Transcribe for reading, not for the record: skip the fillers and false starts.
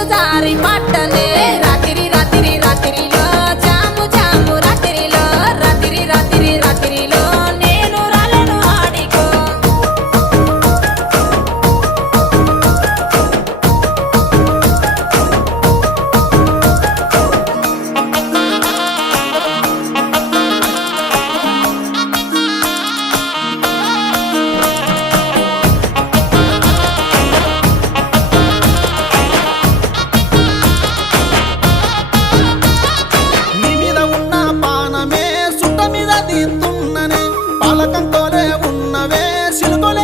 నీరు జారి పట్టనే రాత్రి రాత్రి రాత్రిలో జాము జాము రాత్రిలో రాత్రి రాత్రి రాత్రిలో నేను రాలను ఆడికో నీ మీద ఉన్న పానమే సుట్ట మీద తీస్తున్ననే పాలకంతోనే ఉన్నవే సిలుకొలే